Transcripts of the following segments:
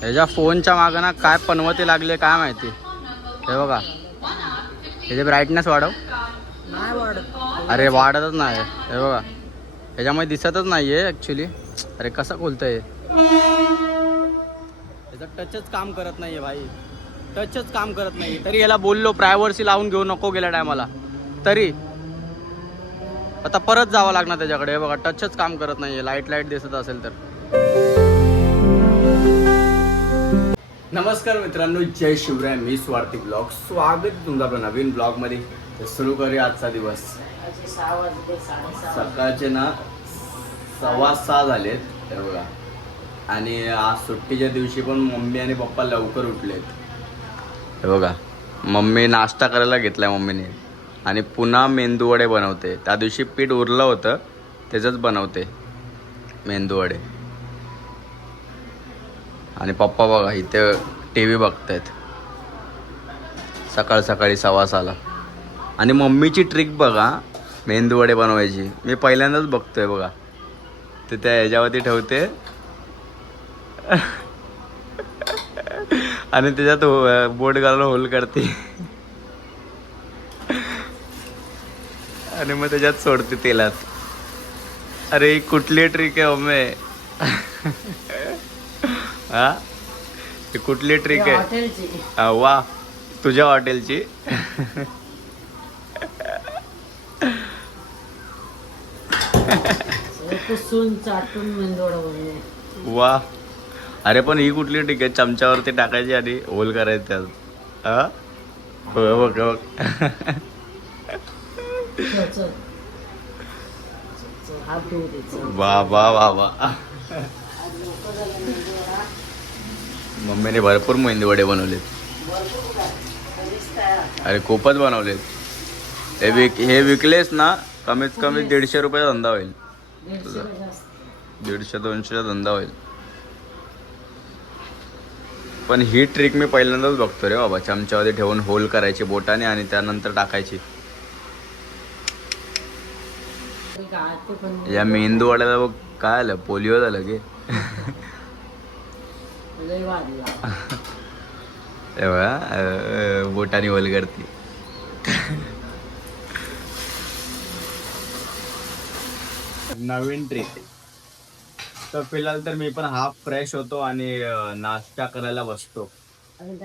ह्याच्या फोनच्या मागं ना काय पनवती लागले काय माहिती. हे बघा ह्याचे ब्राईटनेस वाढव. नाही वाढत. अरे वाढतच नाही. हे बघा ह्याच्यामध्ये दिसतच नाही आहे ॲक्च्युली. अरे कसं खोलतंय. त्याचं टचच काम करत नाही आहे भाई. टचच काम करत नाही. तरी याला बोललो प्रायव्हर्सी लावून घेऊ नको गेल्या टायमाला, तरी आता परत जावं लागणार त्याच्याकडे. हे बघा टचच काम करत नाही आहे. लाईट दिसत असेल तर. नमस्कार मित्रांनो, जय शिवराय. मी स्वार्थी ब्लॉग. स्वागत तुमचं आपल्या नवीन ब्लॉगमध्ये. तर सुरू करूया आजचा दिवस. सकाळचे ना 6:15 झालेत. हे बघा. आणि आज सुट्टीच्या दिवशी पण मम्मी आणि पप्पा लवकर उठलेत. हे बघा मम्मी नाश्ता करायला घेतलाय मम्मीने. आणि पुन्हा मेंदूवडे बनवते. त्या दिवशी पीठ उरलं होतं त्याचंच बनवते मेंदूवडे. आणि पप्पा बघा इथे टी व्ही बघतायत सकाळ सकाळी 6:15. आणि मम्मीची ट्रिक बघा मेंदूवडे बनवायची. मी पहिल्यांदाच बघतोय बघा. ते त्या ह्याच्यावरती ठेवते आणि त्याच्यात बोट घालून होल करते आणि मग त्याच्यात सोडते तेलात. अरे कुठली ट्रिक आहे मम्मी. हा ही कुठली ट्रिक आहे. वा तुझ्या हॉटेलची. वा. अरे पण ही कुठली ट्रिक आहे. चमच्यावरती टाकायची आणि होल करायचं त्यात. हा बघ बघ. वा वा वा वा. मम्मीने भरपूर मेंदूवडे बनवलेत. अरे खूपच बनवलेत. हे विकलेस ना कमीत कमी 150 रुपयाचा धंदा होईल. 150-200चा धंदा होईल. पण ही ट्रिक मी पहिल्यांदाच बघतो रे बाबा. चमच्यामध्ये ठेवून होल करायची बोटाने आणि त्यानंतर टाकायची. या मेंदूवड्याला बघ काय आलं, पोलिओ झालं की. बोटाने होल करते. नवीन ट्रिक. तर फिलहाल तर मी पण हाफ फ्रेश होतो आणि नाश्ता करायला बसतो. अजून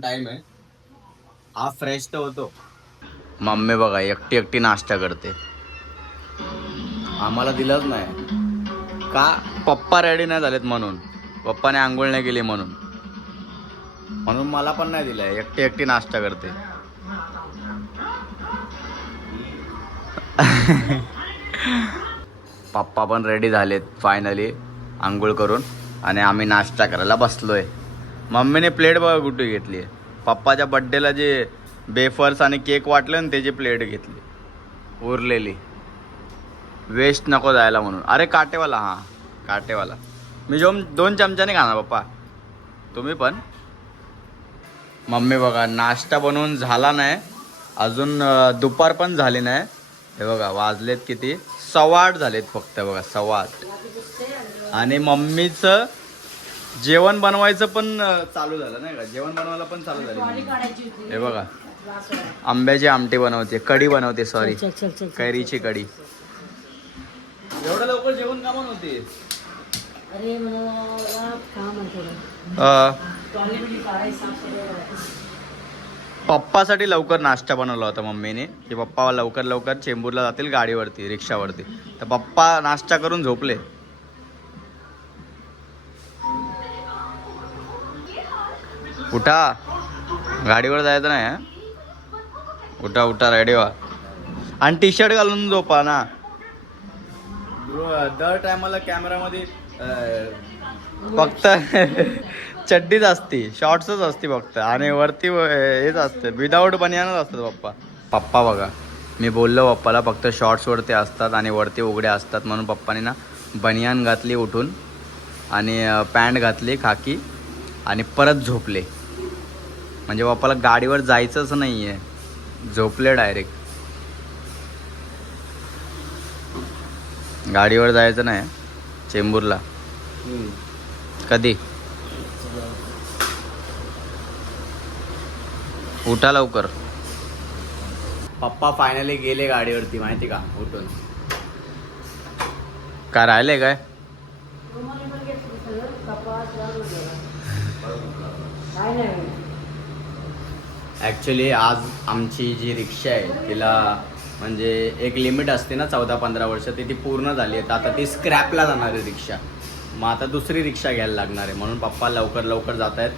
टाइम आहे. हाफ फ्रेश तर होतो. मम्मी बघा एकटी एकटी नाश्ता करते. आम्हाला दिलंच नाही का. पप्पा रेडी नाही झालेत म्हणून. पप्पाने आंघोळ नाही केली म्हणून मला पण नाही दिलंय. एकटी एकटी नाश्ता करते. पप्पा पण रेडी झालेत फायनली आंघोळ करून. आणि आम्ही नाश्ता करायला बसलोय. मम्मीने प्लेट बघा कुठे घेतली. पप्पाच्या बड्डेला जे बेफर्स आणि केक वाटले ना त्याची प्लेट घेतली उरलेली. वेस्ट नको जायला म्हणून. अरे काटेवाला. हां काटेवाला. मी 2 चमच्याने खाणार पप्पा. तुम्ही पण. मम्मी बघा नाश्ता बनवून झाला नाही अजून. दुपार पण झाली नाही. हे बघा वाजलेत किती 8:15 झालेत फक्त बघा 8:15. आणि मम्मीचं जेवण बनवायचं पण चालू झालं नाही का. जेवण बनवायला पण चालू झालं. हे बघा आंब्याची आमटी बनवते. कढी बनवते. सॉरी कैरीची कढी. एवढं लवकर जेवण का बनवते. पप्पासाठी लवकर नाश्ता बनवला होता मम्मीने की पप्पा लवकर चेंबूरला जातील गाडीवरती रिक्षावरती. तर पप्पा नाश्ता करून झोपले. उठा गाडीवर जायचं नाही. उठा उठा रेडी व्हा. आणि टी शर्ट घालून झोपा ना. दर टायमाला कॅमेरामध्ये फक्त चड्डीच असते, शॉर्ट्सच असते फक्त. आणि वरती हेच असतं विदाऊट बनियानच असतात पप्पा बघा. मी बोललो पप्पाला फक्त शॉर्ट्स वरती असतात आणि वरती उघड्या असतात म्हणून पप्पाने ना बनियान घातली उठून आणि पॅन्ट घातली खाकी आणि परत झोपले. म्हणजे पप्पाला गाडीवर जायचंच नाही आहे. झोपले डायरेक्ट. गाडीवर जायचं नाही. चेंबूरला कधी? उठा लवकर. पप्पा फायनली गेले गाडीवरती माहिती का उठून. काय राहिले काय? ॲक्च्युली आज आमची जी रिक्षा आहे तिला म्हणजे एक लिमिट असते ना 14-15 वर्ष ती पूर्ण झाली आहे. तर आता ती स्क्रॅपला जाणार आहे रिक्षा. मग आता दुसरी रिक्षा घ्यायला लागणार आहे म्हणून पप्पा लवकर जात आहेत.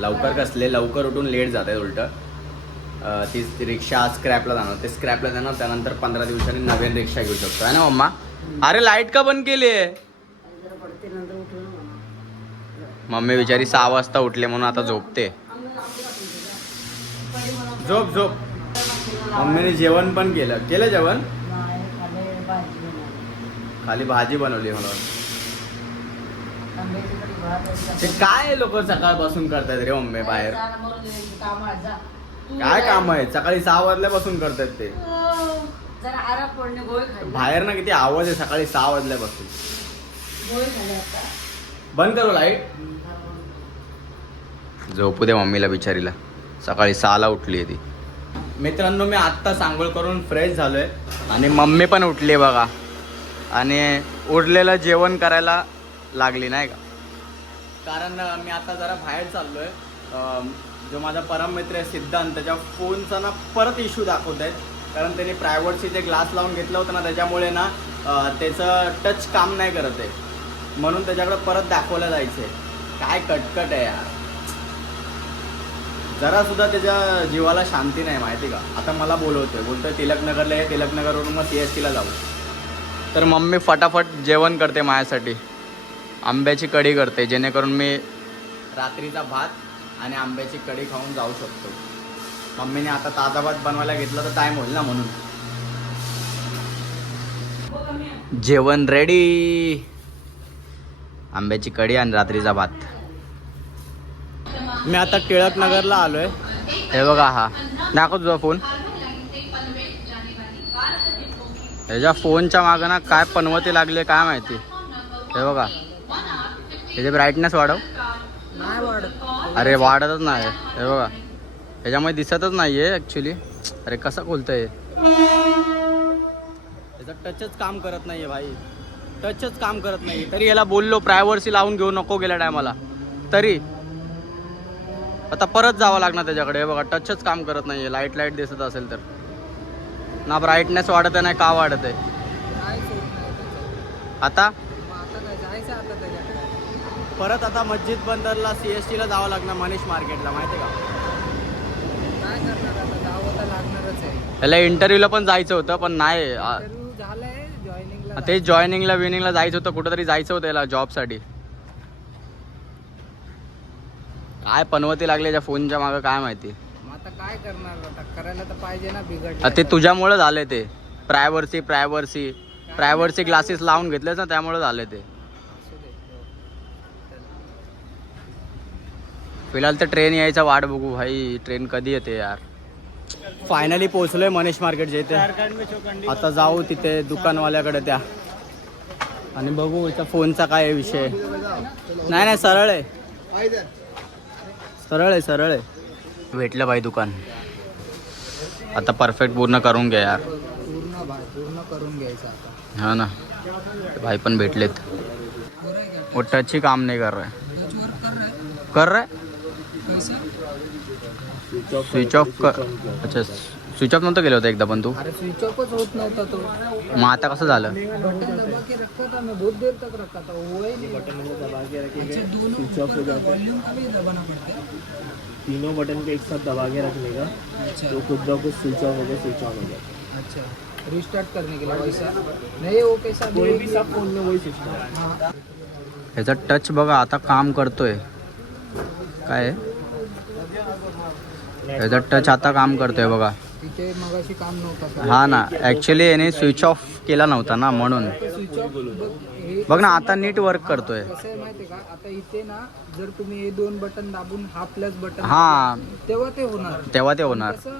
लवकर कसले लवकर उठून लेट जात आहेत उलटं. ती रिक्षा आज स्क्रॅपला जाणार. ते स्क्रॅपला जाणार त्यानंतर 15 दिवसांनी नवीन रिक्षा घेऊ शकतो आहे ना मम्मा. अरे लाईट का बंद केली आहे? मम्मी बिचारी 6 वाजता उठले म्हणून आता झोपते. झोप. मम्मीने जेवण पण केलं जेवण. खाली भाजी बनवली मला. ते काय लोक सकाळपासून करतात रे मम्मी बाहेर. काय काम आहे सकाळी 6 वाजल्यापासून करतात ते. बाहेर ना किती आवाज आहे सकाळी 6 वाजल्यापासून. बंद करू लाईट. झोपू दे मम्मीला बिचारीला. सकाळी 6ला उठली आहे ती. मित्रांनो मी आत्ताच आंघोळ करून फ्रेश झालोय आणि मम्मी पण उठली बघा. आणि उरलेलं जेवण करायला लागली नाही का. कारण मी आता जरा बाहेर चाललोय. जो माझा परम मित्र आहे सिद्धांत त्याच्या फोनचा ना परत इश्यू दाखवत आहेत. कारण त्याने प्रायव्हसीचे ग्लास लावून घेतलं होतं ना त्याच्यामुळे ना त्याचं टच काम नाही करत आहे. म्हणून त्याच्याकडे परत दाखवलं जायचं आहे. काय कटकट आहे यार. जरा सुद्धा त्याच्या जीवाला शांती नाही माहिती का. आता मला बोलतोय तिलकनगरला आहे. तिलकनगरवरून मग CSTला जाऊ. तर मम्मी फटाफट जेवण करते माझ्यासाठी. आंब्याची कढी करते जेणेकरून मी रात्रीचा भात आणि आंब्याची कढी खाऊन जाऊ शकतो. मम्मीने आता ताजा भात बनवायला घेतला तर टाईम होईल ना म्हणून. जेवण रेडी. आंब्याची कढी आणि रात्रीचा भात. मी आता टिळकनगरला आलोय. हे बघा हा दाखव तुझा फोन. ह्याच्या फोनच्या मागं ना काय पनवती लागले काय माहिती. हे बघा त्याचे ब्राईटनेस वाढव. अरे वाढतच नाही. हे बघा ह्याच्यामध्ये दिसतच नाही आहे ॲक्च्युली. अरे कसं खोलतंय. त्याचा टचच काम करत नाही आहे भाई. टचच काम करत नाही. तरी याला बोललो प्रायव्हसी लावून घेऊ नको गेल्या टायमाला. तरी आता परत जावं लागणार त्याच्याकडे. हे बघा टचच काम करत नाही आहे. लाईट दिसत असेल तर ना. ब्राईटनेस वाढत आहे नाही का वाढत आहे आता. परत आता मस्जिद बंदरला CSTला जावं लागणार मनीष मार्केटला माहिती का. त्याला इंटरव्ह्यूला पण जायचं होतं पण नाही. ते जॉईनिंगला जायचं होतं. कुठंतरी जायचं होतं याला जॉबसाठी. काय पनवती लागले त्या फोनच्या मागं काय माहिती. आता काय करणार. आता करायला तर पाहिजे ना. बिघडलं ते तुझ्यामुळे झाले. ते प्रायव्हसी ग्लासेस लावून घेतलेच ना त्यामुळे झाले ते. फिलहाल तर ट्रेन यायचा वाट बघू भाई. ट्रेन कधी येते यार. फायनली पोहोचलोय मनीष मार्केटच्या इथे. आता जाऊ तिथे दुकानवाल्याकडे त्या आणि बघू इथं फोनचा काय विषय. नाही सरळ आहे. भेटलं भाई दुकान. आता परफेक्ट पूर्ण करून घ्या यार. पूर्ण करून घ्यायचं आता. हा ना भाई पण भेटलेत. वो टच ही काम नहीं कर रहा है. स्विच ऑफ कर. अच्छा स्विच ऑफ नव्हतं केलं होतं एकदा पण तू. अरे स्विच ऑफच होत नव्हता तो. मग आता कसं झालं. बटन दबा के रखा था मैं. बहुत देर तक रखा था. वो ही बटन दबा के रखे स्विच ऑफ हो जाता है. दबाना पड़ता है. तीनों बटन को एक साथ दबा के रखने का. तो खुद ब खुद स्विच ऑफ हो गया स्विच ऑन हो गया. अच्छा रिस्टार्ट करने के लिए वैसा नहीं. वो कैसा कोई भी सब फोन में वही सिस्टम. ह्याचा टच बघा आता काम करतोय. काय ह्याचा टच आता काम करतोय बघा. तिथे मगाशी काम नव्हता. हा ना ॲक्च्युली याने स्विच ऑफ केला नव्हता ना म्हणून. स्विच ऑफ बघ ना आता नीट वर्क करतोय. कसं आहे माहिती का. आता इथे ना जर तुम्ही हे 2 बटन दाबून हा प्लस बटन हा तेव्हा ते होणार. कसं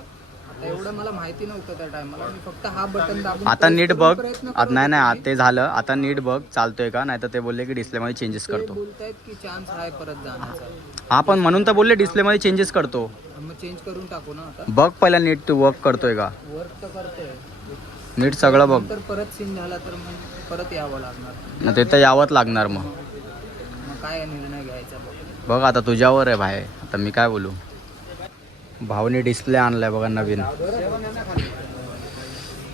आता आता एवढं मला माहिती नव्हतं त्या टायमाला. मी फक्त हा बटन दाबून आता press नीट करून बघ. प्रयत्न करत नाही नाही होतो मी. ते झालं. आता नीट बघ चालतोय का, नाही तर ते बोलले की डिस्प्ले मध्ये चेंजेस ते करतो. बोलतायत की चान्स आहे परत जाण्याचा. हा पण म्हणून तर बोलले डिस्प्ले मध्ये चेंजेस करतो. मग चेंज करून टाकू ना आता. बघ पहिला नीट तू वर्क करतोय का, वर्क तर करतोय. नीट सगळं बघ. नंतर परत सीन झाला तर मग परत यावं लागणार. मग ते तर यावंच लागणार. मग मग काय निर्णय घ्यायचा बघ. बघ आता तुझ्यावर आहे भाई, आता मी काय बोलू. भाऊने डिस्प्ले आणलाय बघा नवीन,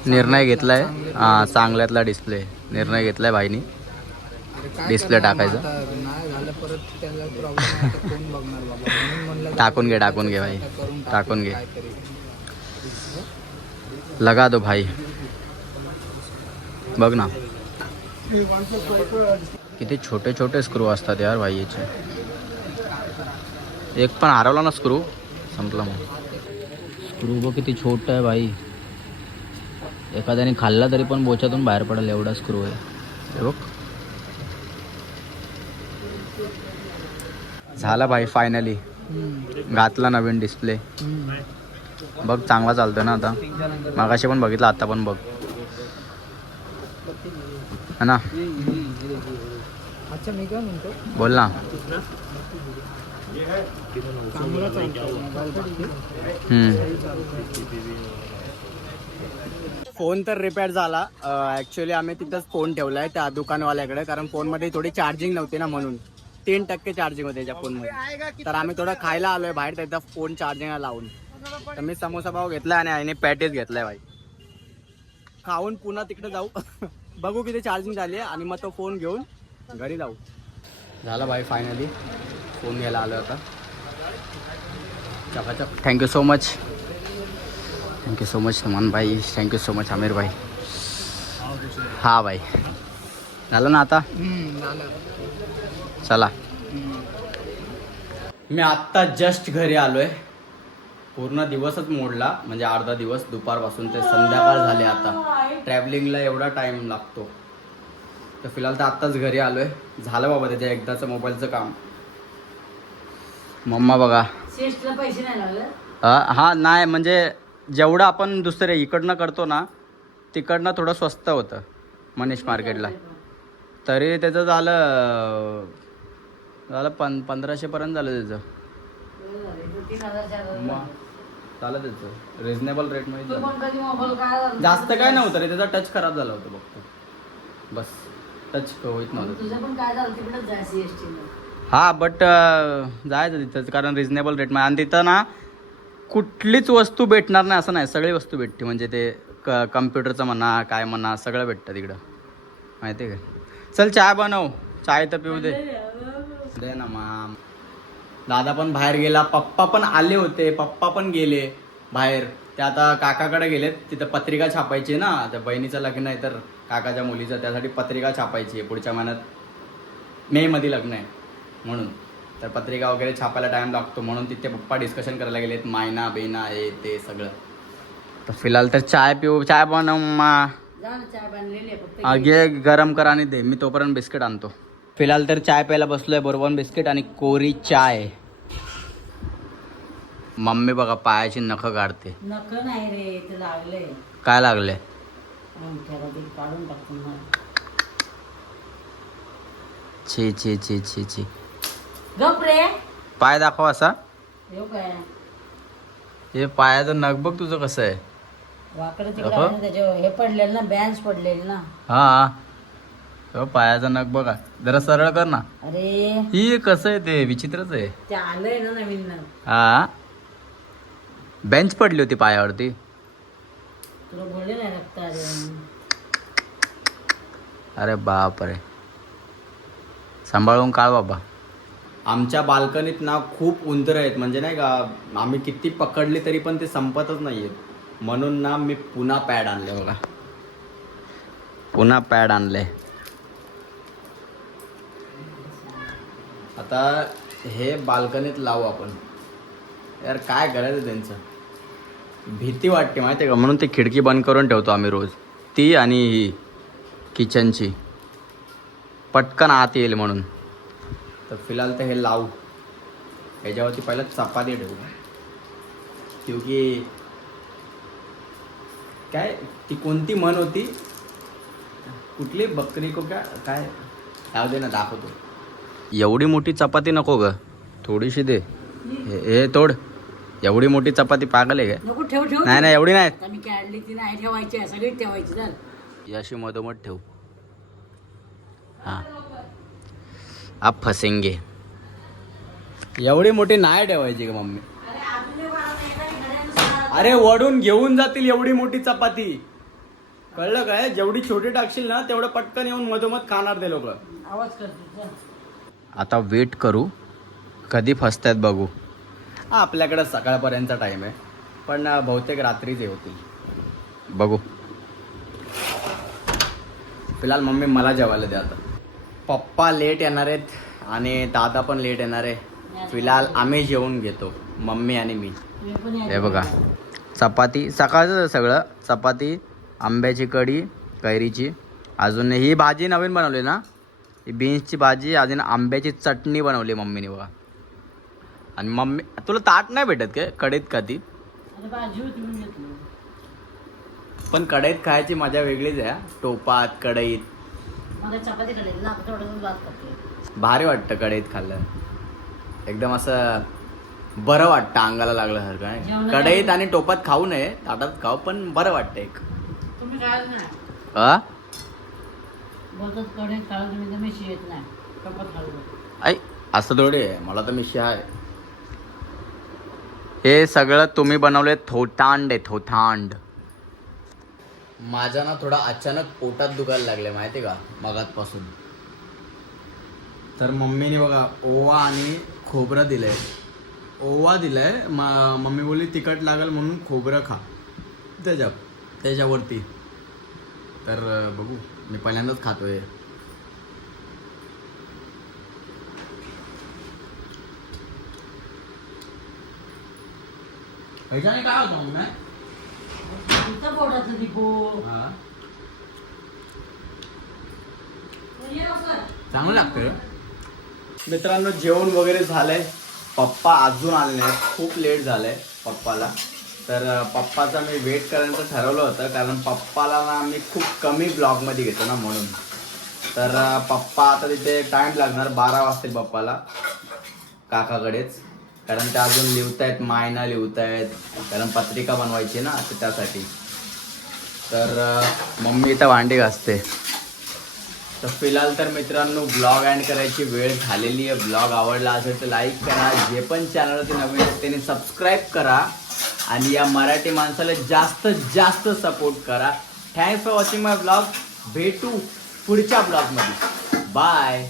निर्णय घेतलाय. हा चांगल्यातला डिस्प्ले निर्णय घेतलाय भाईनी. अरे काय डिस्प्ले करणार टाकायचा. मग आता? नाही झालं परत त्याला प्रॉब्लेम कोण बघणार बाबा. म्हणून म्हणलं टाकून घे टाकून घे भाई, करून टाकून घे. काहीतरी. लगा दो भाई. बघ ना किती छोटे छोटे स्क्रू असतात यार भाई याचे. एक पण हरवला ना स्क्रू संपला. मग स्क्रू बघ किती छोटा आहे भाई. एखाद्याने खाल्ला तरी पण बोचातून बाहेर पडेल एवढा स्क्रू आहे. हे बघ झाला भाई फायनली. घातला नवीन डिस्प्ले. बघ चांगला चालतोय ना आता. मागाशी पण बघितलं आता पण बघ है ना. अच्छा मी काय म्हणतो, बोल ना. चांगला चालतो. फोन तर रिपेअर झाला. ॲक्च्युली आम्ही तिथंच फोन ठेवला आहे त्या दुकानवाल्याकडे, कारण फोनमध्ये थोडी चार्जिंग नव्हती ना, म्हणून 3% चार्जिंग होते त्याच्या फोनमध्ये. तर आम्ही थोडं खायला आलो आहे बाहेर, त्याचा फोन चार्जिंगला लावून. तर मी समोसा पाव घेतला आणि आईने पॅटीस घेतलाय भाई. खाऊन पुन्हा तिकडे जाऊ बघू किती चार्जिंग झाली आहे आणि मग तो फोन घेऊन घरी जाऊ. झालं भाई फायनली फोन घ्यायला आलो आता. चकाचक. Thank you so much. Thank you so much Naman भाई. थँक्यू सो मच आमिर भाई. हा भाई झालं ना आता. झालं. चला. मी आत्ता जस्ट घरी आलोय. पूर्ण दिवसच मोडला, म्हणजे अर्धा दिवस दुपारपासून ते संध्याकाळ झाले. आता ट्रॅव्हलिंगला एवढा टाइम लागतो. तर फिलहाल तर आत्ताच घरी आलोय. झालं बाबा त्याच्या एकदाचं मोबाईलचं काम. मम्मा बघा. पैसे नाही लागले. हा नाही म्हणजे जेवढं आपण दुसरे इकडनं करतो ना तिकडनं थोडं स्वस्त होतं मनीष मार्केटला. तरी त्याचं झालं 1500पर्यंत झालं त्याचं. 3,000 मग झालं त्याचं रिजनेबल रेटमध्ये तू झालं. पण कधी मोबाईल काय जास्त काय नव्हतं रे, त्याचा टच खराब झाला होता फक्त बस. टच होईत नव्हतं. तुझं पण काय झालं तिकडेच जाय CST ला. हा बट जायचं तिथंच, कारण रिजनेबल रेट. आणि तिथं ना कुठलीच वस्तू भेटणार नाही असं नाही, सगळी वस्तू भेटते. म्हणजे ते कम्प्युटरचं म्हणा काय म्हणा सगळं भेटतं तिकडं, माहिती आहे का. चल चाय बनव, चाय तर पिऊ दे. दे ना माम. दादा पण बाहेर गेला, पप्पा पण आले होते, पप्पा पण गेले बाहेर. ते आता काकाकडे गेलेत. तिथं पत्रिका छापायची ना, त्या बहिणीचं लग्न आहे तर काकाच्या मुलीचं, त्यासाठी पत्रिका छापायची आहे. पुढच्या महिन्यात मेमध्ये लग्न आहे म्हणून. तर पत्रिका वगैरे छापायला टाईम लागतो, म्हणून तिथे पप्पा डिस्कशन करायला गेलेत. मायना बेना हे ते सगळं. तर फिलहाल तर चाय पिऊ. चाय बनव मा. जा ना, चहा बनलेली आहे फक्त. घे गरम कर आणि दे. मी तोपर्यंत बिस्किट आणतो. फिलहाल तर चाय प्यायला बसलोय. बरोबर बिस्किट आणि कोरी चाय. मम्मी बघा पायाची नखं काढते. नख नाही रे, ते लागले. काय लागले. काढून टाकतो ना. छी छी छी छी छी. गप रे. पाय दाखव असा. येऊ काय हे पायाचं नख बघ तुझं कसं आहे. वाकडं तिकडं आहे ना, त्याच्यावर हे पडलेलं ना, बँच पडलेली ना. हा पायाचा नख बघा. जरा सरळ कर ना. अरे ही कसं आहे ते विचित्रच आहे. ते आलंय ना नवीन ना. हा बेंच पडली होती पायावरती. तुला बोलले नाही रक्त आले. अरे बाप रे. सांभाळून काढ बाबा. आमच्या बाल्कनीत ना खूप उंदरं आहेत, म्हणजे नाही का आम्ही किती पकडली तरी पण ते संपतच नाही आहेत. म्हणून ना मी पुन्हा पॅड आणले बघा. पुन्हा पॅड आणले. आता हे बाल्कनीत लावू आपण. यार काय करायचं त्यांचं. भीती वाटते माहिती आहे का, म्हणून ती खिडकी बंद करून ठेवतो आम्ही रोज. ती आणि ही किचनची पटकन आत येईल म्हणून. तर फिलहाल तर हे लावू. ह्याच्यावरती पहिलं चपाती ठेवू, क्योंकि काय ती कोणती म्हण होती कुठली बकरी को काय जाऊ दे ना दाखवतो. एवढी मोठी चपाती नको ग थोडीशी दे. हे तोड एवढी मोठी चपाती पागल आहे नको ठेव ठेव नाही नाही एवढी नाही आता मी काढली ती नाही ठेवायची आहे, सगळी ठेवायची चल. ही अशी मधोमध ठेव. हां आप फसेंगे. एवढी मोठी नाही ठेवायची का मम्मी. अरे वडून घेऊन जातील एवढी मोठी चपाती कळलं काय. जेवढी छोटी टाकशील ना तेवढं पटकन येऊन मधोमध खाणार ते लोक. आवाज करते चल. आता वेट करू कधी फसतात बघू. हा आपल्याकडं सकाळपर्यंतचा टाईम आहे पण बहुतेक रात्रीच हे होतील बघू. फिलहाल मम्मी मला जेवायला द्या आता. पप्पा लेट येणार आहेत आणि दादा पण लेट येणार आहे. फिलहाल आम्ही जेवून घेतो मम्मी आणि मी. तुम्ही पण या. हे बघा चपाती सकाळचं सगळं चपाती आंब्याची कढी कैरीची अजून ही भाजी नवीन बनवली ना ही बीन्सची भाजी अजून आंब्याची चटणी बनवली मम्मीने बघा. आणि मम्मी तुला ताट नाही भेटत काय कढईत का ती. अरे भाजी होती म्हणून घेतली. पण कढईत खायची मजा वेगळीच आहे हा. टोपात कढईत मला चपाती करायची ना थोडं बात करते. भारी वाटतं कढईत खाल्लं एकदम असं बरं वाटतं अंगाला लागल्यासारखं आहे. जेवणाला कढईत आणि टोपात खाऊ नये ताटात खाऊ पण बरं वाटतं एक. तुम्ही काय नाही आ बोलतात कडे खाऊ तुम्ही तर मी येत नाही कपत खाऊ. आई असं थोडी आहे मला तर मिशी आहे. हे सगळं तुम्ही बनवले थोतांड आहे थोतांड. माझ्या ना थोडा अचानक पोटात दुखायला लागले माहिती का मगातपासून. तर मम्मीने बघा ओवा आणि खोबरं दिलंय. ओवा दिलाय मम्मी बोलली तिखट लागेल म्हणून खोबरं खा त्याच्यावरती. तर बघू मी पहिल्यांदाच खातोय. ह्याच्याने काय होतं मम्मी. तुझं पोटाचं दिपो. चांगलं लागतं. मित्रांनो जेवण वगैरे झालंय. पप्पा अजून आले नाहीत खूप लेट झालंय पप्पाला. तर पप्पाचा मी वेट करायचं ठरवलं होतं कारण पप्पाला ना मी खूप कमी ब्लॉगमध्ये घेतो ना म्हणून. तर पप्पा आता तिथे टाईम लागणार 12 वाजतील पप्पाला काकाकडेच कारण ते अजून लिहितायत मायना लिहितायत कारण पत्रिका बनवायची ना तर त्यासाठी. तर मम्मी इथं भांडी घासते. तर फिलहाल तर मित्रांनो ब्लॉग एंड करायची वेळ झालेली आहे. ब्लॉग आवडला असेल तर लाईक करा. जे पण चॅनलवरती नवीन आहेत त्यांनी सबस्क्राईब करा आणि या मराठी माणसाला जास्तीत जास्त सपोर्ट करा. Thanks for watching my blog. भेटू पुढच्या ब्लॉगमध्ये. बाय.